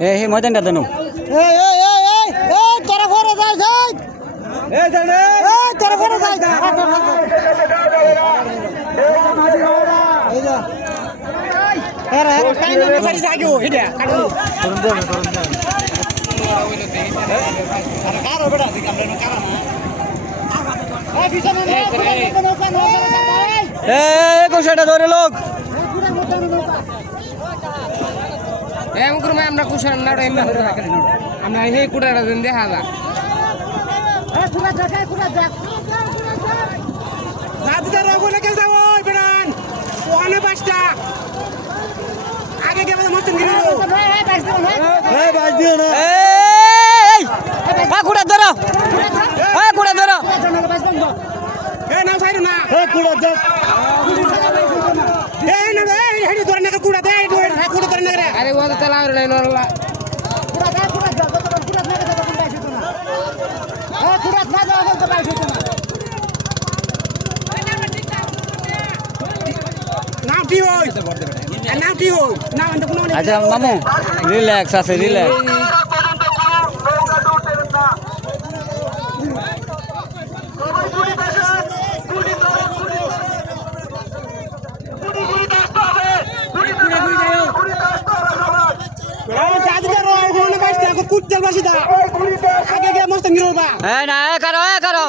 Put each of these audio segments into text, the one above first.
হে ময়দানটা দেন তোরা ফরে যাই তোরা ফরে যাই কোষাটা ধরে লোক আমরা কুশার আমরা সেই কুটাটা দেখা যা আগে কুড়া ধরো কুড়া ধরো আরে ও তো চালা আচ্ছা মামু রিল্যাক্স আছে রিল্যাক্স না কারো কারো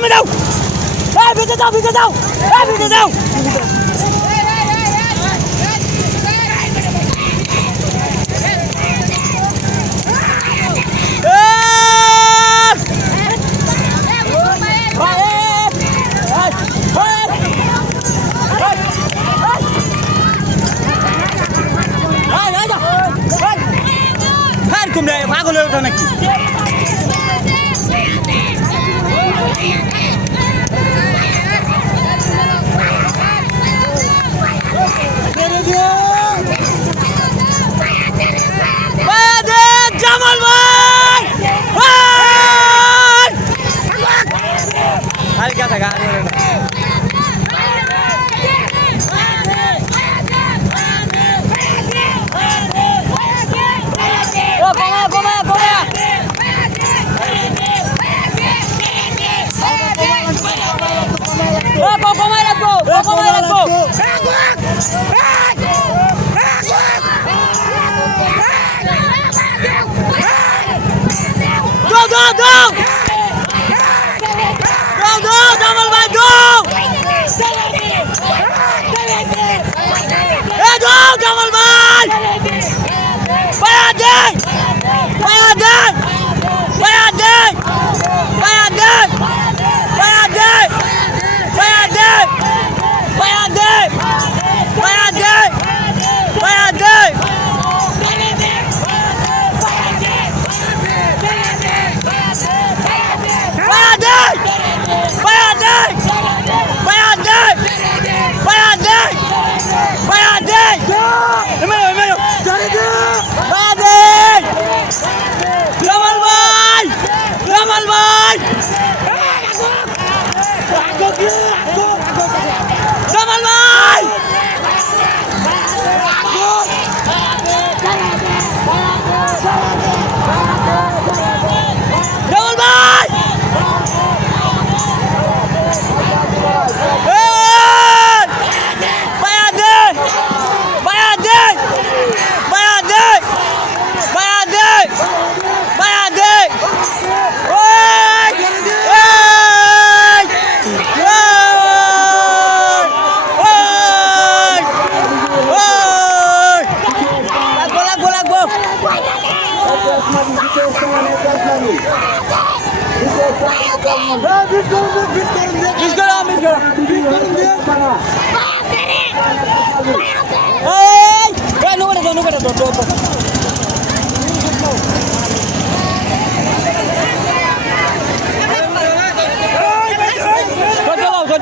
me dá! ভিজে যাও পাগল হয়ে ওঠা নাকি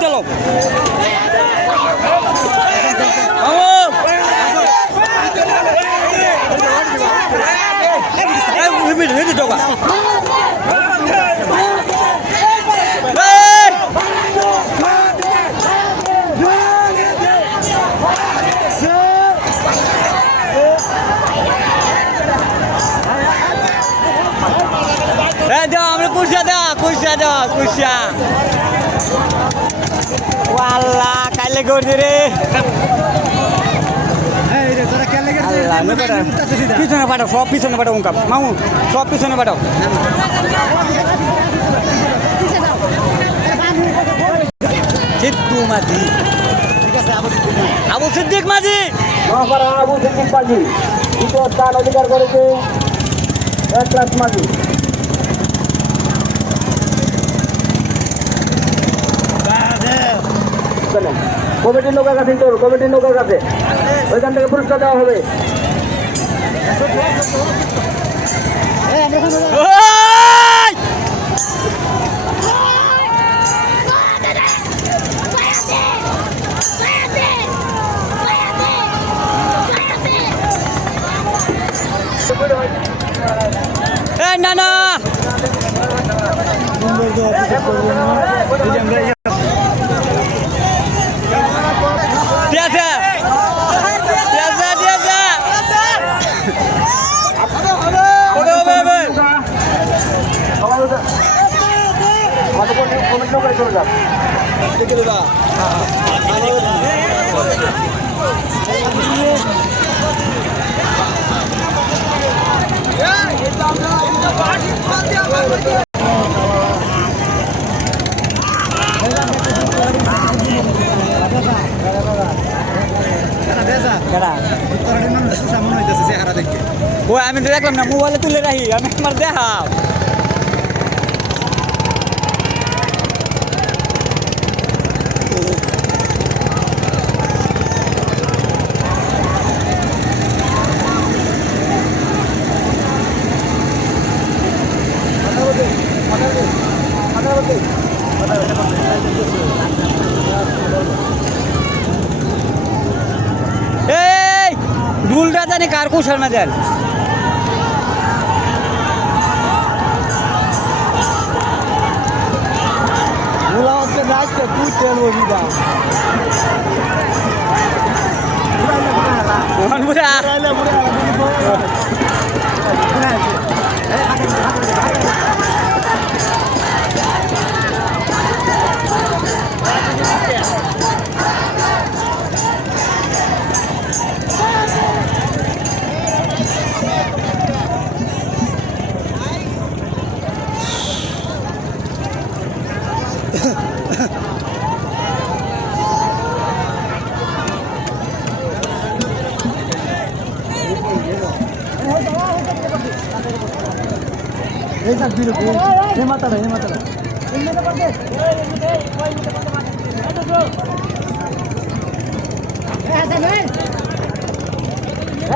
চলো আমরা কুশিয়া দেওয়া কুশিয়া ওয়াল্লা কাইলে করছি রে পিছনে পাঠাও সব পিছনে পাঠাও উনকাপ মামু সব পিছনে পাঠাও সিদ্ধু মাঝি আবু সিদ্দিক মাঝি আবু সিদ্দিক মাঝি দ্বিতীয় স্থান অধিকার করেছে একরাত মাঝি। কমিটির নৌকার কাছে কমিটির নৌকার কাছে ওইখান থেকে পুরস্কার দেওয়া হবে। না না আমি তো দেখলাম না মোবাইলে তুলে রাখি আমি আমার দেখাও এই ঢুলটা জানি কার কুশার না দেন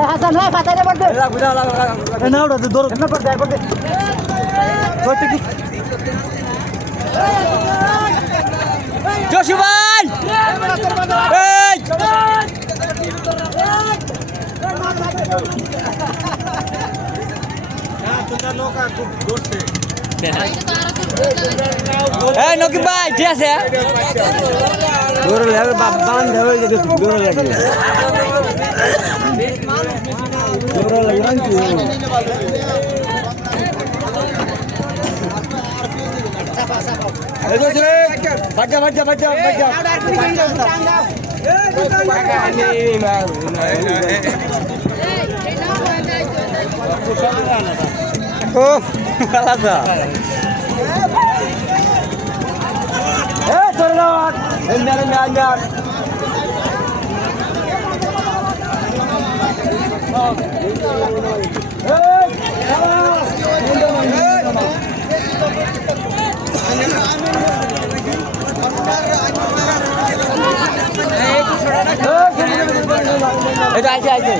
হাসান ভাই খাতারে পড়তে না ওটা দৌড় এমন পড়তে পড়তে পড়তে কি জশু ভাই এই এই নকিব ভাই ঠিক আছে দৌড় লাগে বান ধরে গেছে দৌড় লাগে দৌড় লাগে বাচ্চা বাচ্চা বাচ্চা বাচ্চা ও আলাদা চলে যাও এটা আছে আছে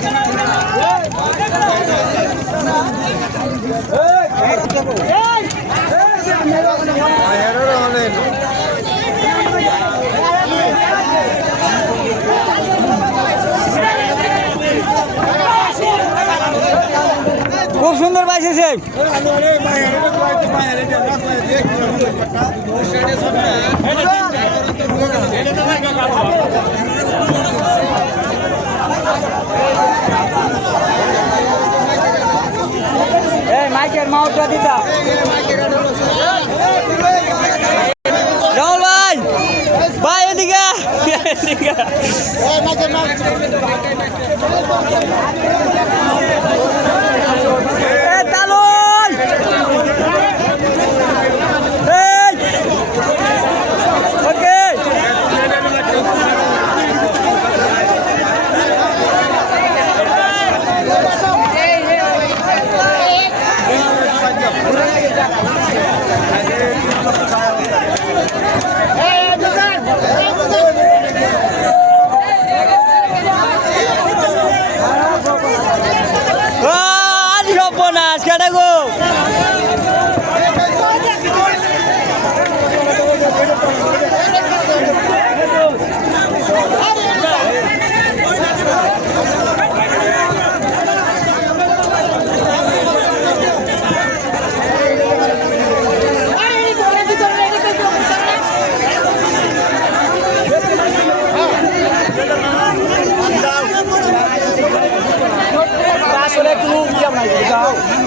খুব সুন্দর পাইছে এই মাইকের মাউটটা দিতা রাহুল ভাই ভাই এদিকে এদিকে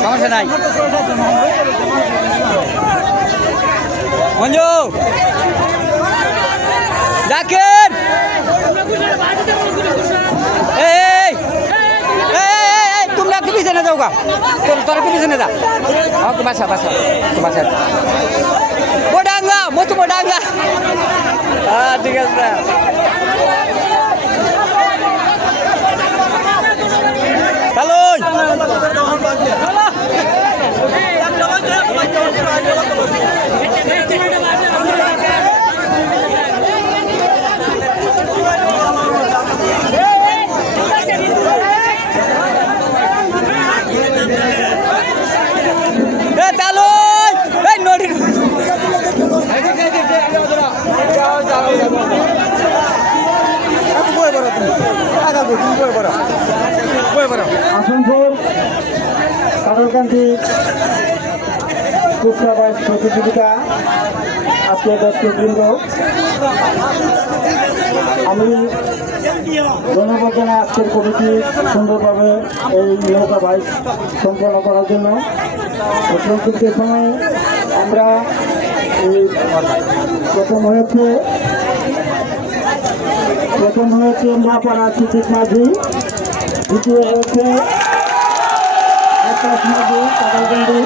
সমস্যা নাই মঞ্জু জাকির এই তোমরা কি পিছনে যাও গা তোর পিছনে যা বাসা বাসা বাসা বোডাঙ্গা মতো বোডাঙ্গা ঠিক আছে হ্যালো আসানসোল কাঁঠালকান্দি কুচকাবাস প্রতিযোগিতা আজকে দর্শকবৃন্দ আমি ধন্যবাদ জানাই আজকের কমিটি সুন্দরভাবে এই নৌকা বাইক সম্পন্ন করার জন্য সংক্ষিপ্ত সময়ে আমরা এই প্রথম হয়েছে মাপাড়া সিদ্দিক মাঝি, দ্বিতীয় হয়েছে মাঝি কাঁঠালকান্দি,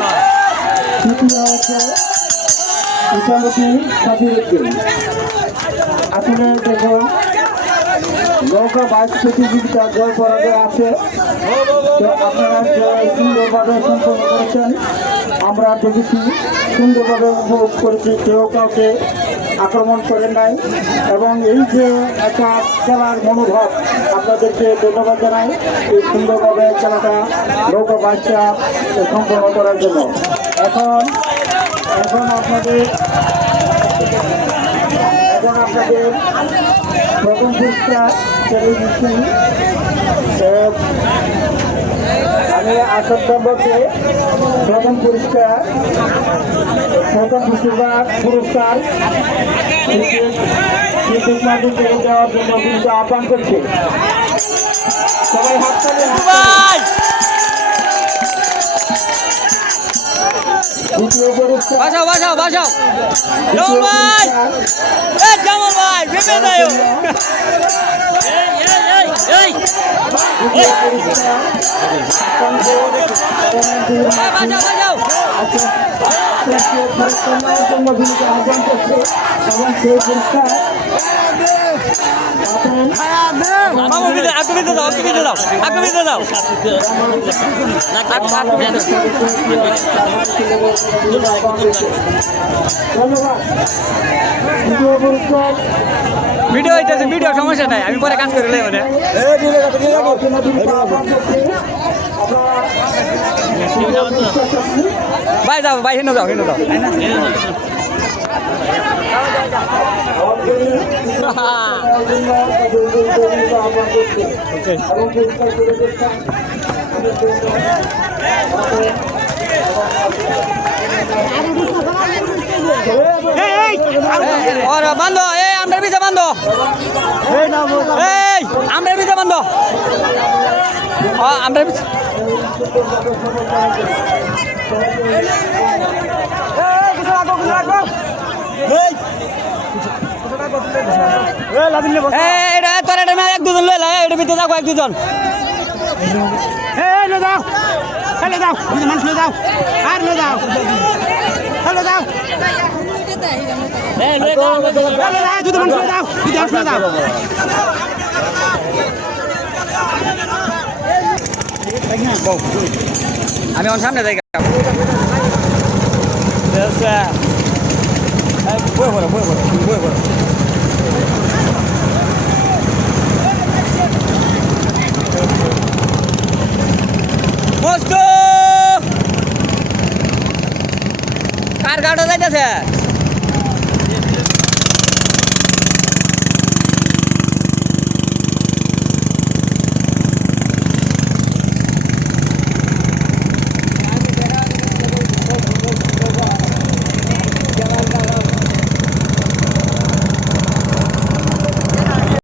তৃতীয় হয়েছে ইসামতি সাবিরুদ্দিন। আসলে দেখুন নৌকা বাইক প্রতিযোগিতা জয় পরাজয় আছে। তো আপনারা যে সুন্দরভাবে সম্পন্ন করেছেন, আমরা দেখেছি সুন্দরভাবে উপভোগ করেছি, কেউ কাউকে আক্রমণ করেন নাই। এবং এই যে একটা খেলার মনোভাব, আপনাদেরকে ধন্যবাদ জানাই এই সুন্দরভাবে খেলাটা নৌকা বাইচটা সম্পন্ন করার জন্য। এখন এখন আপনাদের প্রথম পুরস্কার টেলিভিশন, আমি আসন নম্বরকে প্রথম পুরস্কার পুরস্কার ক্রিকেট মাঠে দেওয়ার জন্য কিন্তু আহ্বান করছে। সবাই হাততালি। দ্বিতীয় পুরস্কার বাসাও বাসাও বাসাও জামাল ভাই, এ জামাল ভাই ভেবে যাও। এই বাসাও বাসাও আহ্বান করছে এবং সেই পুরস্কার মামু ভিতরে আকু ভিতরে যাও, আকু ভিতরে যাও, আকু ভিতরে যাও। ধন্যবাদ। দ্বিতীয় পুরস্কার ভিডিও হইতেছে, ভিডিও সমস্যা নাই, আমি পরে কাজ করে মানে ভাই যাও, ভাই হেন যাও, হেন যাও। और बांधो ए आमरे बीच बांधो ए आमरे बीच बांधो आमरे बीच এটা তোর এটা এক দুজন লইলা এটা ভিতরে যাও এক দুজন লে যাও, লে যাও, মানুষ লে যাও, আর লে যাও, লে যাও, যদি মানুষ লে যাও, যদি মানুষ লে যাও। আমি ওর সামনে যাই বই পড়ো